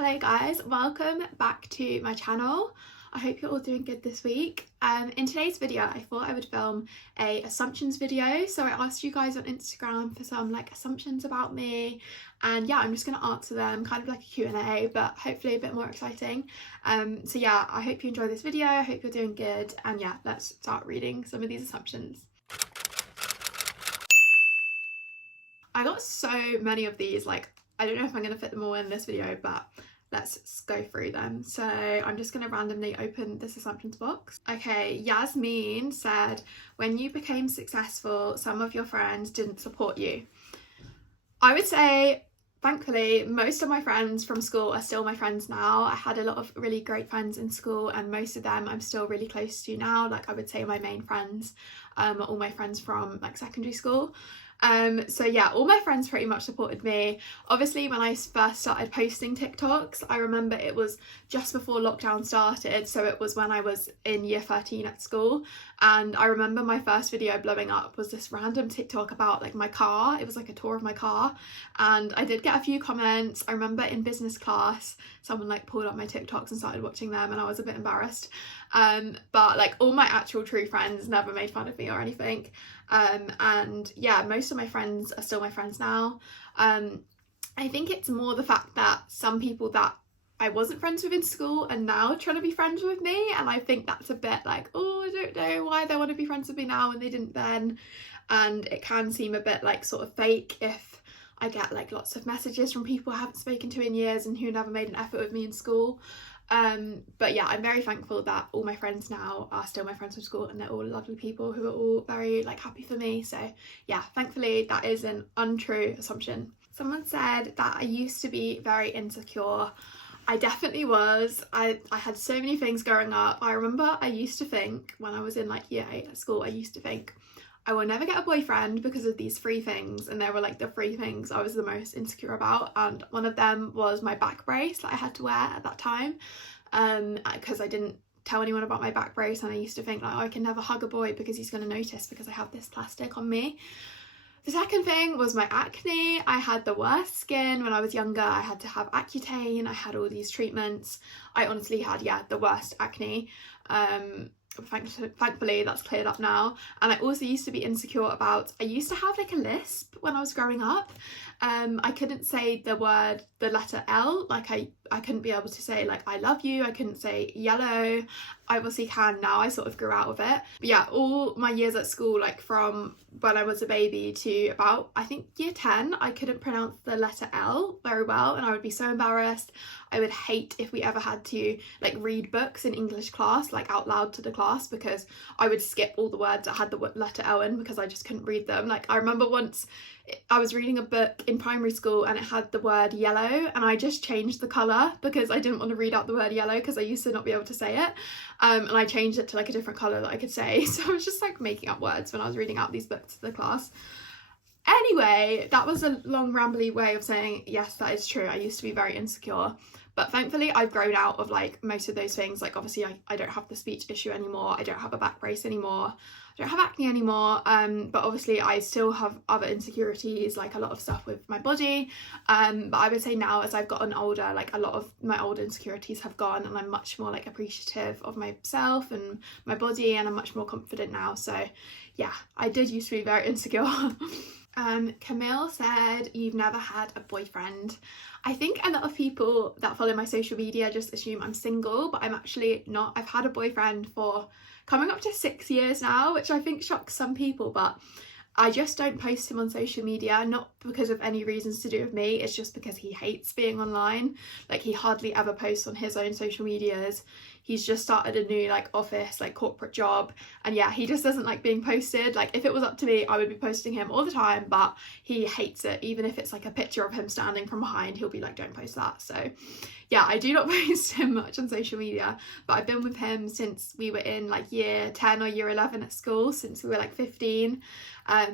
Hello guys, welcome back to my channel. I hope you're all doing good this week. In today's video I thought I would film a assumptions video. So I asked you guys on Instagram for some assumptions about me, and yeah, I'm just going to answer them, kind of like a Q&A, but hopefully a bit more exciting. So yeah, I hope you enjoy this video. I hope you're doing good, and yeah, let's start reading some of these assumptions. I got so many of these, I don't know if I'm going to fit them all in this video, but let's go through them. So I'm just going to randomly open this assumptions box. Okay, Yasmin said, when you became successful, some of your friends didn't support you. I would say, thankfully, most of my friends from school are still my friends now. I had a lot of really great friends in school, and most of them I'm still really close to now. I would say my main friends are all my friends from secondary school. So yeah, all my friends pretty much supported me. Obviously, when I first started posting TikToks, I remember it was just before lockdown started, so it was when I was in year 13 at school, and I remember my first video blowing up was this random TikTok about my car. It was a tour of my car, and I did get a few comments. I remember in business class someone pulled up my TikToks and started watching them, and I was a bit embarrassed, but all my actual true friends never made fun of me or anything. And yeah, most of my friends are still my friends now. I think it's more the fact that some people I wasn't friends with in school are now trying to be friends with me, and I think that's a bit oh, I don't know why they want to be friends with me now and they didn't then, and it can seem a bit sort of fake if I get lots of messages from people I haven't spoken to in years and who never made an effort with me in school. But yeah, I'm very thankful that all my friends now are still my friends from school, and they're all lovely people who are all very happy for me. So yeah, thankfully that is an untrue assumption. Someone said that I used to be very insecure. I definitely was. I had so many things growing up. I remember I used to think when I was in year 8 at school, I used to think I will never get a boyfriend because of these 3 things, and they were the 3 things I was the most insecure about, and one of them was my back brace that I had to wear at that time, because I didn't tell anyone about my back brace, and I used to think oh, I can never hug a boy because he's going to notice because I have this plastic on me. The second thing was my acne. I had the worst skin when I was younger. I had to have Accutane, I had all these treatments. I honestly had the worst acne. Thankfully that's cleared up now. And I also used to be insecure about, I used to have a lisp when I was growing up. I couldn't say the letter L, I couldn't be able to say I love you. I couldn't say yellow. I obviously can now, I sort of grew out of it. But yeah, all my years at school, from when I was a baby to about I think year 10, I couldn't pronounce the letter L very well, and I would be so embarrassed. I would hate if we ever had to read books in English class out loud to the class, because I would skip all the words that had the letter L in because I just couldn't read them. I remember once I was reading a book in primary school and it had the word yellow, and I just changed the colour because I didn't want to read out the word yellow because I used to not be able to say it, and I changed it to a different colour that I could say. So I was just making up words when I was reading out these books to the class. Anyway, that was a long rambly way of saying yes, that is true. I used to be very insecure, but thankfully I've grown out of most of those things. Obviously I don't have the speech issue anymore, I don't have a back brace anymore, I don't have acne anymore, but obviously I still have other insecurities, a lot of stuff with my body, but I would say now as I've gotten older, a lot of my old insecurities have gone, and I'm much more appreciative of myself and my body, and I'm much more confident now. So yeah, I did used to be very insecure. Camille said, you've never had a boyfriend. I think a lot of people that follow my social media just assume I'm single, but I'm actually not. I've had a boyfriend for coming up to 6 years now, which I think shocks some people, but I just don't post him on social media, not because of any reasons to do with me, it's just because he hates being online. He hardly ever posts on his own social medias. He's just started a new office corporate job, and yeah, he just doesn't like being posted. If it was up to me, I would be posting him all the time, but he hates it. Even if it's a picture of him standing from behind, he'll be don't post that. So yeah, I do not post him much on social media, but I've been with him since we were in year 10 or year 11 at school, since we were 15.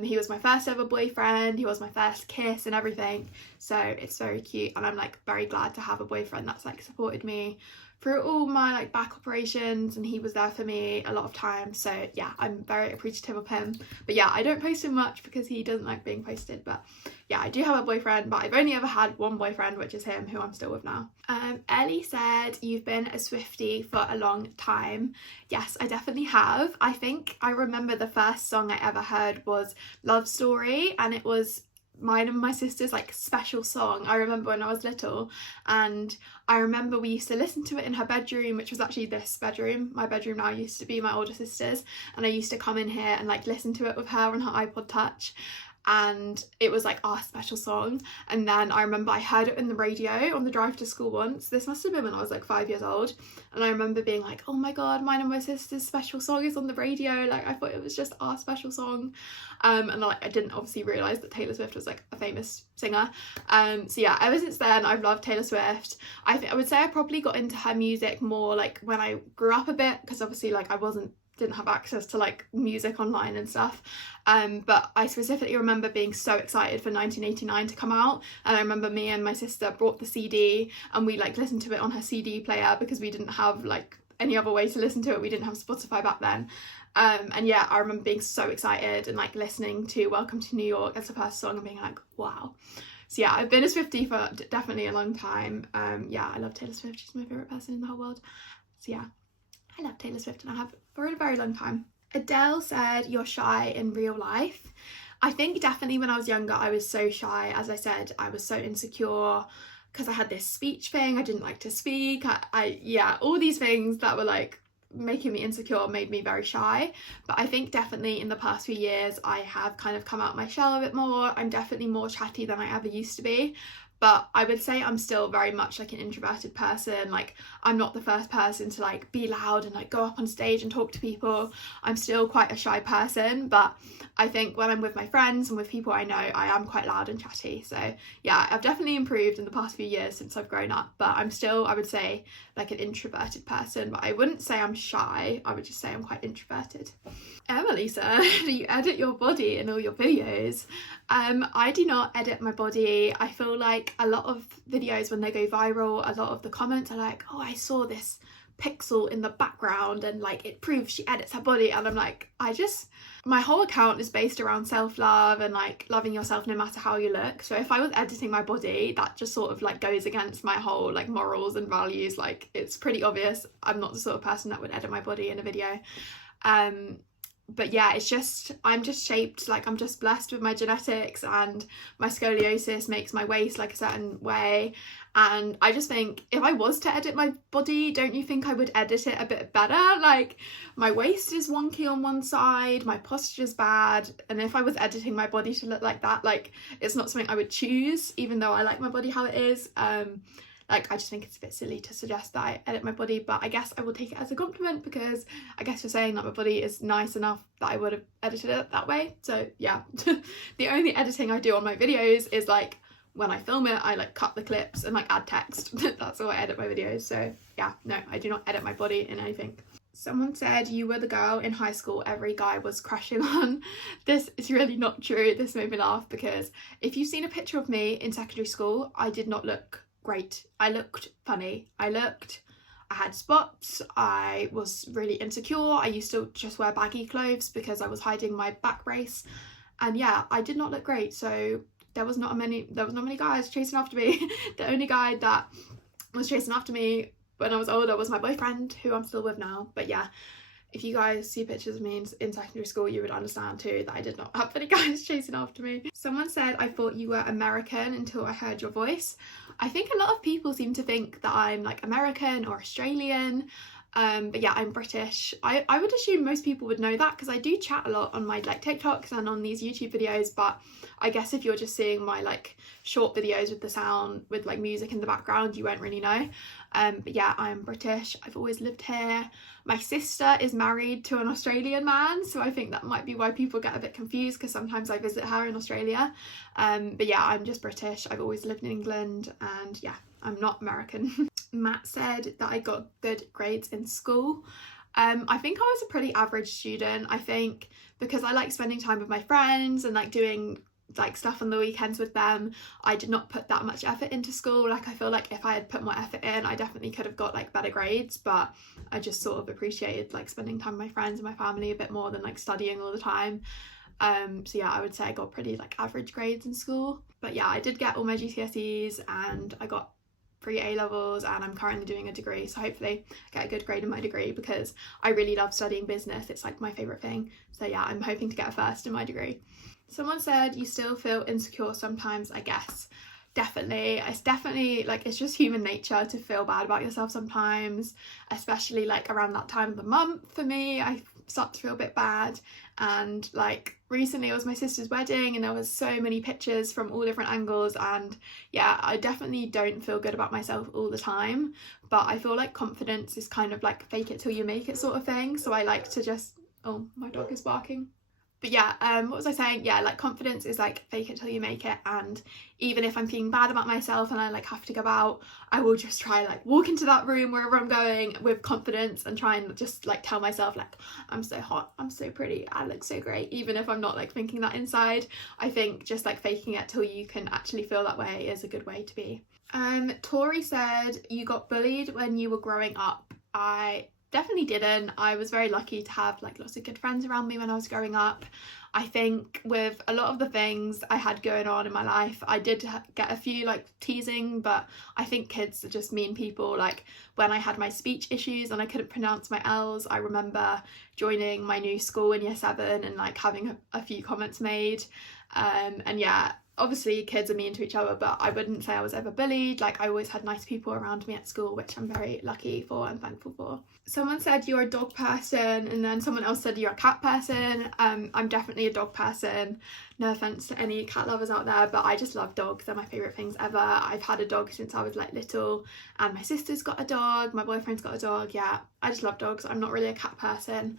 He was my first ever boyfriend, he was my first kiss and everything, so it's very cute, and I'm very glad to have a boyfriend that's supported me through all my like back operations, and he was there for me a lot of times. So yeah, I'm very appreciative of him. But yeah, I don't post him much because he doesn't like being posted. But yeah, I do have a boyfriend, but I've only ever had one boyfriend, which is him, who I'm still with now. Ellie said, you've been a swiftie for a long time. Yes, I definitely have. I think I remember the first song I ever heard was Love Story, and it was mine and my sister's like special song. I remember when I was little, and I remember we used to listen to it in her bedroom, which was actually this bedroom. My bedroom now used to be my older sister's, and I used to come in here and like listen to it with her on her iPod Touch, and it was like our special song. And then I remember I heard it in the radio on the drive to school once. This must have been when I was like 5 years old, and I remember being like, oh my god, mine and my sister's special song is on the radio. Like, I thought it was just our special song. And like I didn't obviously realise that Taylor Swift was like a famous singer. So yeah, ever since then I've loved Taylor Swift. I would say I probably got into her music more like when I grew up a bit, because obviously like I didn't have access to like music online and stuff, but I specifically remember being so excited for 1989 to come out, and I remember me and my sister brought the CD and we like listened to it on her CD player because we didn't have like any other way to listen to it. We didn't have Spotify back then. And yeah, I remember being so excited and like listening to Welcome to New York as the first song and being like, wow. So yeah, I've been a Swiftie for definitely a long time. Yeah, I love Taylor Swift. She's my favourite person in the whole world. So yeah, I love Taylor Swift and I have for a very long time. Adele said, you're shy in real life. I think definitely when I was younger I was so shy. As I said, I was so insecure because I had this speech thing. I didn't like to speak. Yeah, all these things that were like making me insecure made me very shy. But I think definitely in the past few years I have kind of come out my shell a bit more. I'm definitely more chatty than I ever used to be. But I would say I'm still very much like an introverted person. Like, I'm not the first person to like be loud and like go up on stage and talk to people. I'm still quite a shy person, but I think when I'm with my friends and with people I know, I am quite loud and chatty. So yeah, I've definitely improved in the past few years since I've grown up, but I'm still, I would say, like an introverted person. But I wouldn't say I'm shy, I would just say I'm quite introverted. Emily said, you edit your body in all your videos. I do not edit my body. I feel like a lot of videos when they go viral, a lot of the comments are like, oh, I saw this pixel in the background and like it proves she edits her body, and I'm like, my whole account is based around self-love and like loving yourself no matter how you look. So if I was editing my body, that just sort of like goes against my whole like morals and values. Like, it's pretty obvious I'm not the sort of person that would edit my body in a video. But yeah, I'm just shaped, like I'm just blessed with my genetics, and my scoliosis makes my waist like a certain way. And I just think if I was to edit my body, don't you think I would edit it a bit better? Like, my waist is wonky on one side, my posture's bad, and if I was editing my body to look like that, like, it's not something I would choose, even though I like my body how it is. Like, I just think it's a bit silly to suggest that I edit my body, but I guess I will take it as a compliment, because I guess you're saying that my body is nice enough that I would have edited it that way. So yeah, the only editing I do on my videos is like when I film it, I like cut the clips and like add text. That's how I edit my videos. So yeah, no, I do not edit my body in anything. Someone said you were the girl in high school every guy was crushing on. This is really not true. This made me laugh, because if you've seen a picture of me in secondary school, I did not look great. I looked funny. I had spots. I was really insecure. I used to just wear baggy clothes because I was hiding my back brace, and yeah, I did not look great. So there was not many guys chasing after me. The only guy that was chasing after me when I was older was my boyfriend, who I'm still with now. But yeah, if you guys see pictures of me in secondary school, you would understand too that I did not have any guys chasing after me. Someone said, I thought you were American until I heard your voice. I think a lot of people seem to think that I'm like American or Australian, but yeah, I'm British. I would assume most people would know that, because I do chat a lot on my like TikToks and on these YouTube videos, but I guess if you're just seeing my like short videos with the sound with like music in the background, you won't really know. But yeah, I'm British. I've always lived here. My sister is married to an Australian man, so I think that might be why people get a bit confused, because sometimes I visit her in Australia. But yeah, I'm just British. I've always lived in England, and yeah, I'm not American. Matt said that I got good grades in school. I think I was a pretty average student. I think because I like spending time with my friends and like doing like stuff on the weekends with them. I did not put that much effort into school. Like, I feel like if I had put more effort in, I definitely could have got like better grades, but I just sort of appreciated like spending time with my friends and my family a bit more than like studying all the time. So yeah, I would say I got pretty like average grades in school. But yeah, I did get all my GCSEs and I got 3 A-levels, and I'm currently doing a degree, so hopefully I get a good grade in my degree because I really love studying business. It's like my favourite thing. So yeah, I'm hoping to get a first in my degree. Someone said you still feel insecure sometimes. I guess definitely, it's definitely like, it's just human nature to feel bad about yourself sometimes, especially like around that time of the month. For me, I start to feel a bit bad, and like recently it was my sister's wedding and there was so many pictures from all different angles, and yeah, I definitely don't feel good about myself all the time, but I feel like confidence is kind of like fake it till you make it sort of thing. So I like to just, oh, my dog is barking. But yeah, what was I saying? Yeah, like confidence is like fake it till you make it, and even if I'm feeling bad about myself and I like have to go out, I will just try like walk into that room wherever I'm going with confidence and try and just like tell myself like, I'm so hot, I'm so pretty, I look so great, even if I'm not like thinking that inside. I think just like faking it till you can actually feel that way is a good way to be. Tori said you got bullied when you were growing up. I definitely didn't. I was very lucky to have like lots of good friends around me when I was growing up. I think with a lot of the things I had going on in my life, I did get a few like teasing, but I think kids are just mean people. Like when I had my speech issues and I couldn't pronounce my L's, I remember joining my new school in year 7 and like having a few comments made. And yeah, obviously kids are mean to each other, but I wouldn't say I was ever bullied. Like I always had nice people around me at school, which I'm very lucky for and thankful for. Someone said you're a dog person, and then someone else said you're a cat person. I'm definitely a dog person. No offense to any cat lovers out there, but I just love dogs. They're my favorite things ever. I've had a dog since I was like little, and my sister's got a dog, my boyfriend's got a dog. Yeah, I just love dogs. I'm not really a cat person.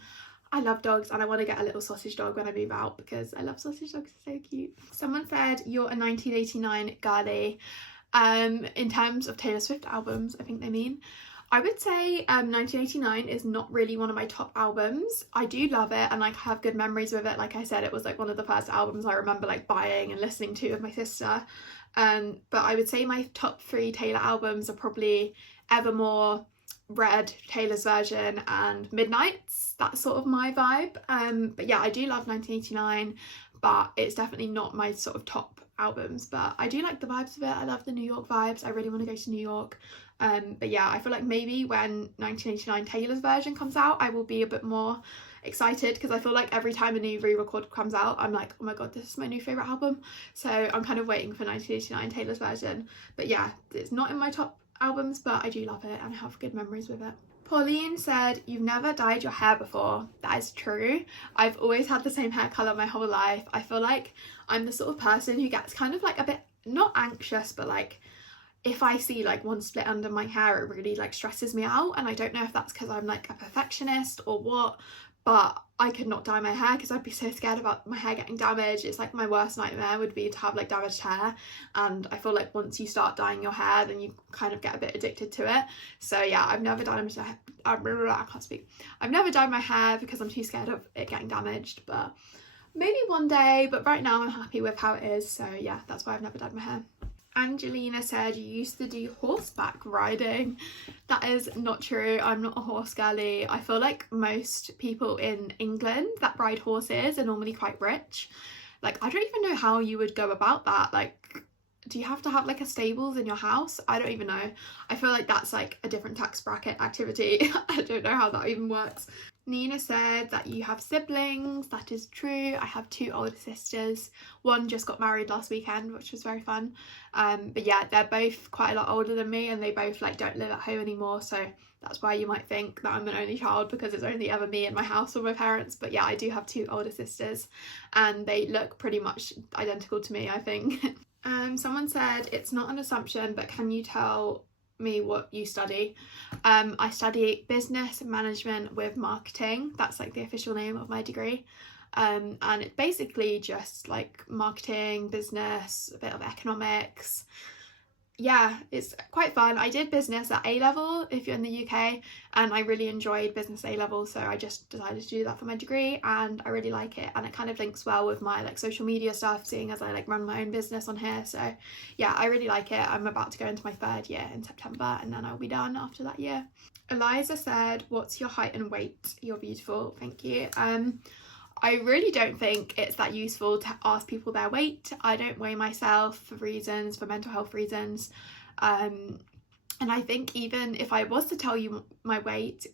I love dogs, and I want to get a little sausage dog when I move out because I love sausage dogs, they're so cute. Someone said you're a 1989 girly. In terms of Taylor Swift albums, I think they mean. I would say 1989 is not really one of my top albums. I do love it and like have good memories with it. Like I said, it was like one of the first albums I remember like buying and listening to with my sister. But I would say my top 3 Taylor albums are probably Evermore, Red, Taylor's version, and Midnights. That's sort of my vibe. But yeah, I do love 1989, but it's definitely not my sort of top albums, but I do like the vibes of it. I love the New York vibes. I really want to go to New York. But yeah, I feel like maybe when 1989 Taylor's version comes out, I will be a bit more excited, because I feel like every time a new re-record comes out, I'm like, oh my god, this is my new favourite album. So I'm kind of waiting for 1989 Taylor's version. But yeah, it's not in my top albums, but I do love it and I have good memories with it. Pauline said you've never dyed your hair before. That is true. I've always had the same hair colour my whole life. I feel like I'm the sort of person who gets kind of like a bit, not anxious, but like if I see like one split under my hair, it really like stresses me out, and I don't know if that's because I'm like a perfectionist or what, but I could not dye my hair because I'd be so scared about my hair getting damaged. It's like my worst nightmare would be to have like damaged hair, and I feel like once you start dyeing your hair then you kind of get a bit addicted to it. So yeah, I've never dyed my hair. I can't speak. I've never dyed my hair because I'm too scared of it getting damaged, but maybe one day. But right now I'm happy with how it is, so yeah, that's why I've never dyed my hair. Angelina said you used to do horseback riding. That is not true. I'm not a horse girly. I feel like most people in England that ride horses are normally quite rich. Like, I don't even know how you would go about that. Like, do you have to have like a stables in your house? I don't even know. I feel like that's like a different tax bracket activity. I don't know how that even works. Nina said that you have siblings. That is true. I have 2 older sisters. One just got married last weekend, which was very fun. But yeah, they're both quite a lot older than me, and they both like don't live at home anymore. So that's why you might think that I'm an only child, because it's only ever me in my house with my parents. But yeah, I do have 2 older sisters, and they look pretty much identical to me, I think. Someone said it's not an assumption, but can you tell me what you study? I study business management with marketing. That's like the official name of my degree. And it's basically just like marketing, business, a bit of economics, yeah, it's quite fun. I did business at A level if you're in the UK, and I really enjoyed business A level, so I just decided to do that for my degree, and I really like it, and it kind of links well with my like social media stuff, seeing as I like run my own business on here. So yeah, I really like it. I'm about to go into my 3rd year in September, and then I'll be done after that year. Eliza said, what's your height and weight? You're beautiful, thank you. I really don't think it's that useful to ask people their weight. I don't weigh myself for mental health reasons. And I think even if I was to tell you my weight,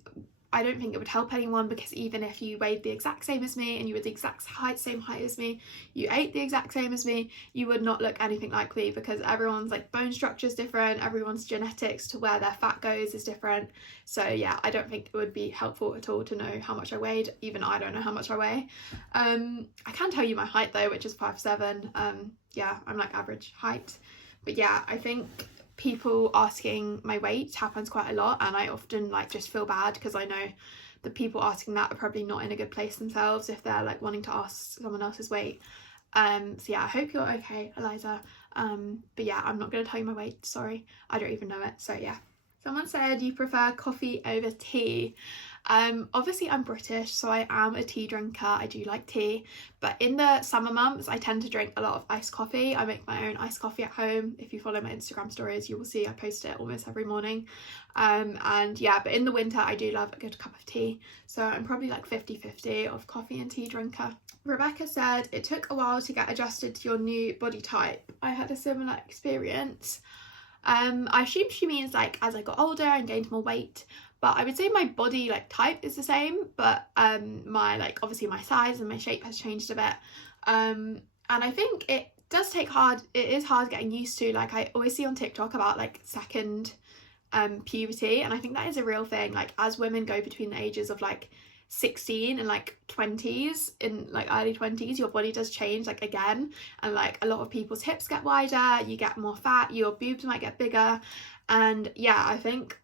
I don't think it would help anyone, because even if you weighed the exact same as me and you were the exact same height as me, you ate the exact same as me, you would not look anything like me, because everyone's like bone structure is different, everyone's genetics to where their fat goes is different. So yeah, I don't think it would be helpful at all to know how much I weighed. Even I don't know how much I weigh. I can tell you my height though, which is 5'7". Yeah, I'm like average height. But yeah, I think people asking my weight happens quite a lot, and I often like just feel bad, because I know the people asking that are probably not in a good place themselves if they're like wanting to ask someone else's weight. So yeah, I hope you're okay, Eliza. But yeah, I'm not going to tell you my weight, sorry, I don't even know it. So yeah. Someone said you prefer coffee over tea. Obviously I'm British, so I am a tea drinker. I do like tea, but in the summer months I tend to drink a lot of iced coffee. I make my own iced coffee at home. If you follow my Instagram stories, you will see I post it almost every morning. And yeah, but in the winter I do love a good cup of tea, so I'm probably like 50-50 of coffee and tea drinker. Rebecca said it took a while to get adjusted to your new body type. I had a similar experience. I assume she means like as I got older and gained more weight, but I would say my body like type is the same, but my like obviously my size and my shape has changed a bit. And I think it is hard getting used to. Like I always see on TikTok about like second puberty, and I think that is a real thing. Like as women go between the ages of like 16 and like 20s, in like early 20s, your body does change like again, and like a lot of people's hips get wider, you get more fat, your boobs might get bigger, and yeah, I think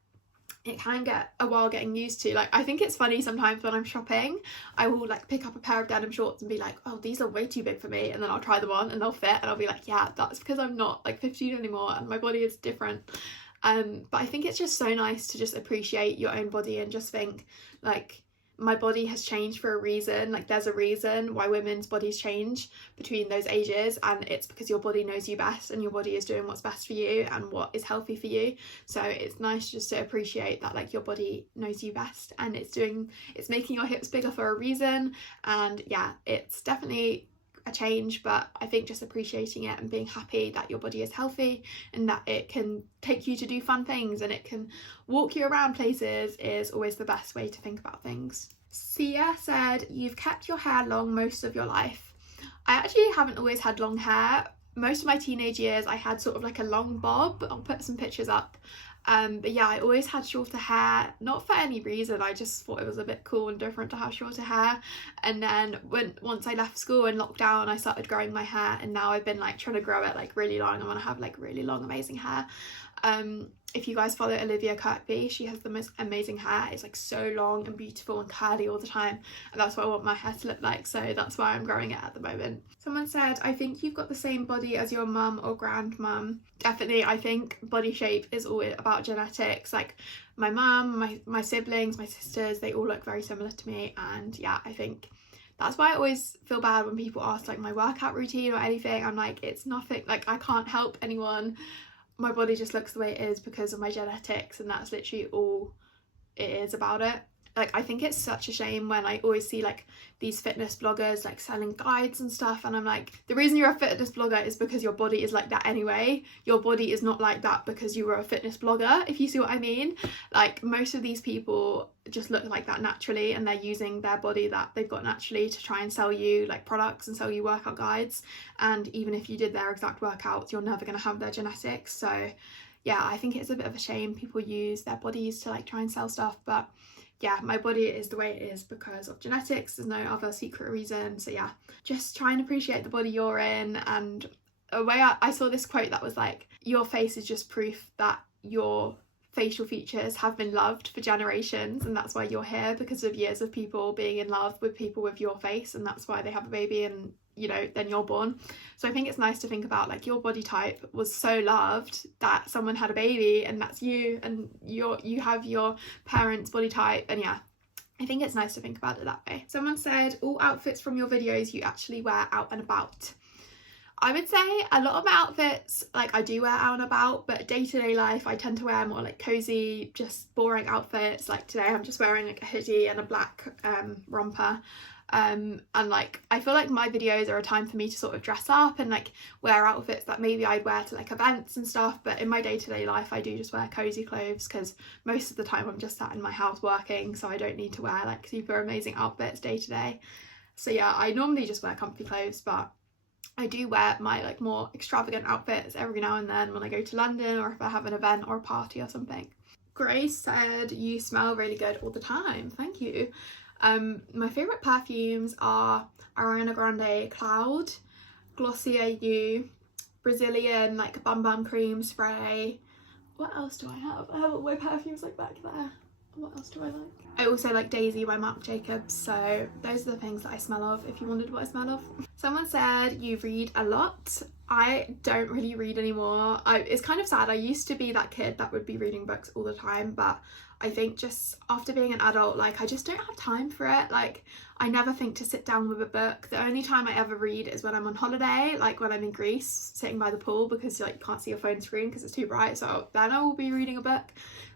it can get a while getting used to. Like I think it's funny sometimes when I'm shopping, I will like pick up a pair of denim shorts and be like, oh, these are way too big for me, and then I'll try them on and they'll fit, and I'll be like, yeah, that's because I'm not like 15 anymore and my body is different. But I think it's just so nice to just appreciate your own body and just think like my body has changed for a reason. Like there's a reason why women's bodies change between those ages, and it's because your body knows you best and your body is doing what's best for you and what is healthy for you. So it's nice just to appreciate that like your body knows you best, and it's making your hips bigger for a reason. And yeah, it's definitely a change, but I think just appreciating it and being happy that your body is healthy and that it can take you to do fun things and it can walk you around places is always the best way to think about things. Sia said you've kept your hair long most of your life. I actually haven't always had long hair. Most of my teenage years I had sort of like a long bob. I'll put some pictures up. But yeah, I always had shorter hair, not for any reason, I just thought it was a bit cool and different to have shorter hair. And then once I left school in lockdown, I started growing my hair, and now I've been like trying to grow it like really long. I want to have like really long amazing hair. If you guys follow Olivia Kirkby, she has the most amazing hair. It's like so long and beautiful and curly all the time, and that's what I want my hair to look like, so that's why I'm growing it at the moment. Someone said, I think you've got the same body as your mum or grandmum. Definitely, I think body shape is all about genetics. Like my mum, my siblings, my sisters, they all look very similar to me, and yeah, I think that's why I always feel bad when people ask like my workout routine or anything. I'm like, it's nothing, like I can't help anyone. My body just looks the way it is because of my genetics, and that's literally all it is about it. Like I think it's such a shame when I always see like these fitness bloggers like selling guides and stuff, and I'm like, the reason you're a fitness blogger is because your body is like that anyway. Your body is not like that because you were a fitness blogger, if you see what I mean. Like most of these people just look like that naturally, and they're using their body that they've got naturally to try and sell you like products and sell you workout guides, and even if you did their exact workouts, you're never going to have their genetics. So yeah, I think it's a bit of a shame people use their bodies to like try and sell stuff, but yeah, my body is the way it is because of genetics. There's no other secret reason. So yeah, just try and appreciate the body you're in. And a way I saw this quote that was like, your face is just proof that your facial features have been loved for generations, and that's why you're here, because of years of people being in love with people with your face, and that's why they have a baby. And you know, then you're born. So I think it's nice to think about like your body type was so loved that someone had a baby and that's you, and you have your parents' body type, and yeah, I think it's nice to think about it that way. Someone said, all outfits from your videos you actually wear out and about. I would say a lot of my outfits, like I do wear out and about, but day-to-day life I tend to wear more like cozy, just boring outfits. Like today I'm just wearing like a hoodie and a black romper. And like I feel like my videos are a time for me to sort of dress up and like wear outfits that maybe I'd wear to like events and stuff, but in my day-to-day life I do just wear cozy clothes because most of the time I'm just sat in my house working, so I don't need to wear like super amazing outfits day to day. So yeah, I normally just wear comfy clothes, but I do wear my like more extravagant outfits every now and then when I go to London or if I have an event or a party or something. Grace said, you smell really good all the time. Thank you. My favourite perfumes are Ariana Grande Cloud, Glossier You, Brazilian like Bum Bum Cream Spray. What else do I have? I have my perfumes like back there. What else do I like? I also like Daisy by Marc Jacobs, so those are the things that I smell of if you wondered what I smell of. Someone said you read a lot. I don't really read anymore. It's kind of sad. I used to be that kid that would be reading books all the time, but I think just after being an adult, like I just don't have time for it. Like I never think to sit down with a book. The only time I ever read is when I'm on holiday, like when I'm in Greece sitting by the pool, because like you can't see your phone screen because it's too bright, so then I will be reading a book.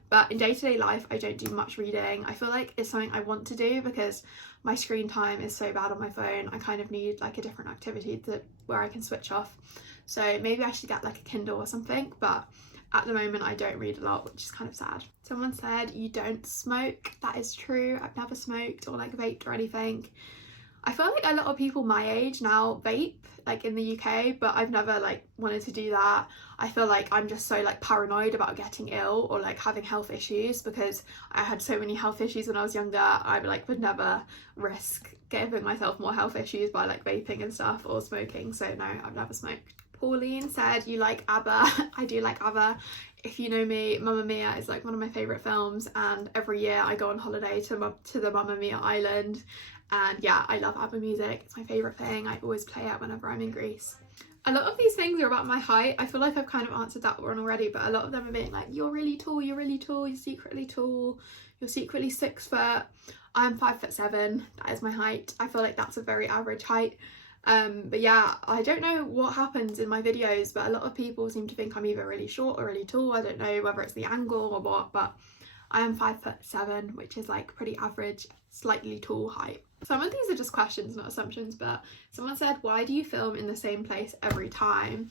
But in day-to-day life, I don't do much reading. I feel like it's something I want to do because my screen time is so bad on my phone. I kind of need like a different activity where I can switch off. So maybe I should get like a Kindle or something, but at the moment I don't read a lot, which is kind of sad. Someone said you don't smoke. That is true. I've never smoked or like vaped or anything. I feel like a lot of people my age now vape, like in the UK, but I've never like wanted to do that. I feel like I'm just so like paranoid about getting ill or like having health issues because I had so many health issues when I was younger. I like would never risk giving myself more health issues by like vaping and stuff or smoking. So no, I've never smoked. Pauline said you like ABBA. I do like ABBA. If you know me, Mamma Mia is like one of my favourite films, and every year I go on holiday to the Mamma Mia island. And yeah, I love ABBA music. It's my favourite thing. I always play it whenever I'm in Greece. A lot of these things are about my height. I feel like I've kind of answered that one already, but a lot of them are being like, you're really tall, you're really tall, you're secretly tall, you're secretly 6 foot. I'm 5'7". That is my height. I feel like that's a very average height. But yeah, I don't know what happens in my videos, but a lot of people seem to think I'm either really short or really tall. I don't know whether it's the angle or what, but I am 5'7", which is like pretty average, slightly tall height. Some of these are just questions, not assumptions, but someone said, why do you film in the same place every time?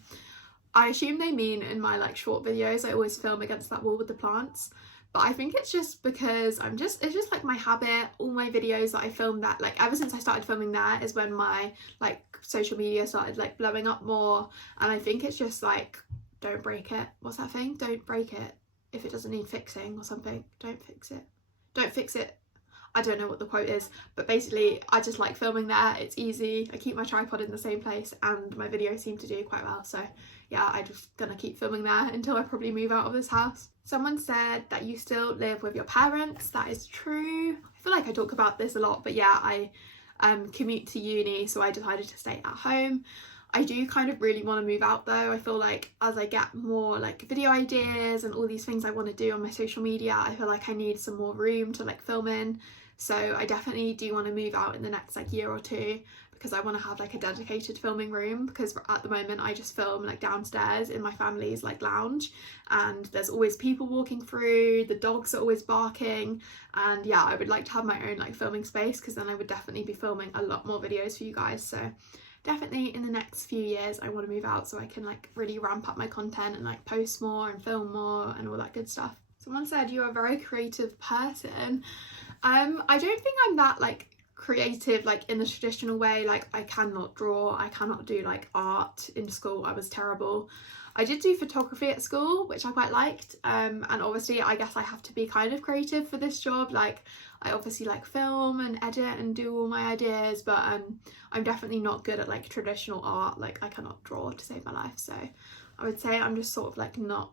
I assume they mean in my like short videos, I always film against that wall with the plants. But I think it's just because it's just like my habit. All my videos that I filmed that, like ever since I started filming that is when my like social media started like blowing up more. And I think it's just like, don't break it. What's that thing? Don't break it if it doesn't need fixing or something. Don't fix it. Don't fix it. I don't know what the quote is, but basically I just like filming there. It's easy. I keep my tripod in the same place and my videos seem to do quite well. So yeah, I'm just gonna keep filming there until I probably move out of this house. Someone said that you still live with your parents. That is true. I feel like I talk about this a lot, but yeah, I commute to uni, so I decided to stay at home. I do kind of really want to move out though. I feel like as I get more like video ideas and all these things I want to do on my social media, I feel like I need some more room to like film in. So I definitely do want to move out in the next like year or two, because I want to have like a dedicated filming room, because at the moment I just film like downstairs in my family's like lounge, and there's always people walking through, the dogs are always barking, and yeah, I would like to have my own like filming space, because then I would definitely be filming a lot more videos for you guys. So definitely in the next few years I want to move out so I can like really ramp up my content and like post more and film more and all that good stuff. Someone said you're a very creative person. I don't think I'm that like creative like in the traditional way. Like I cannot draw, I cannot do like art. In school I was terrible. I did do photography at school, which I quite liked, and obviously I guess I have to be kind of creative for this job. Like I obviously like film and edit and do all my ideas, but I'm definitely not good at like traditional art. Like I cannot draw to save my life, so I would say I'm just sort of like not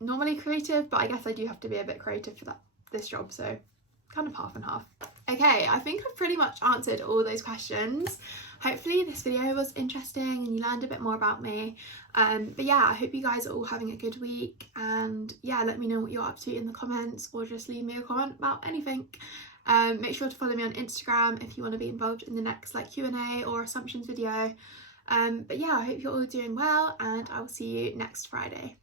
normally creative, but I guess I do have to be a bit creative for this job, so kind of half and half. Okay, I think I've pretty much answered all those questions. Hopefully this video was interesting and you learned a bit more about me. But yeah, I hope you guys are all having a good week, and yeah, let me know what you're up to in the comments, or just leave me a comment about anything. Make sure to follow me on Instagram if you want to be involved in the next like Q&A or assumptions video. But yeah, I hope you're all doing well, and I will see you next Friday.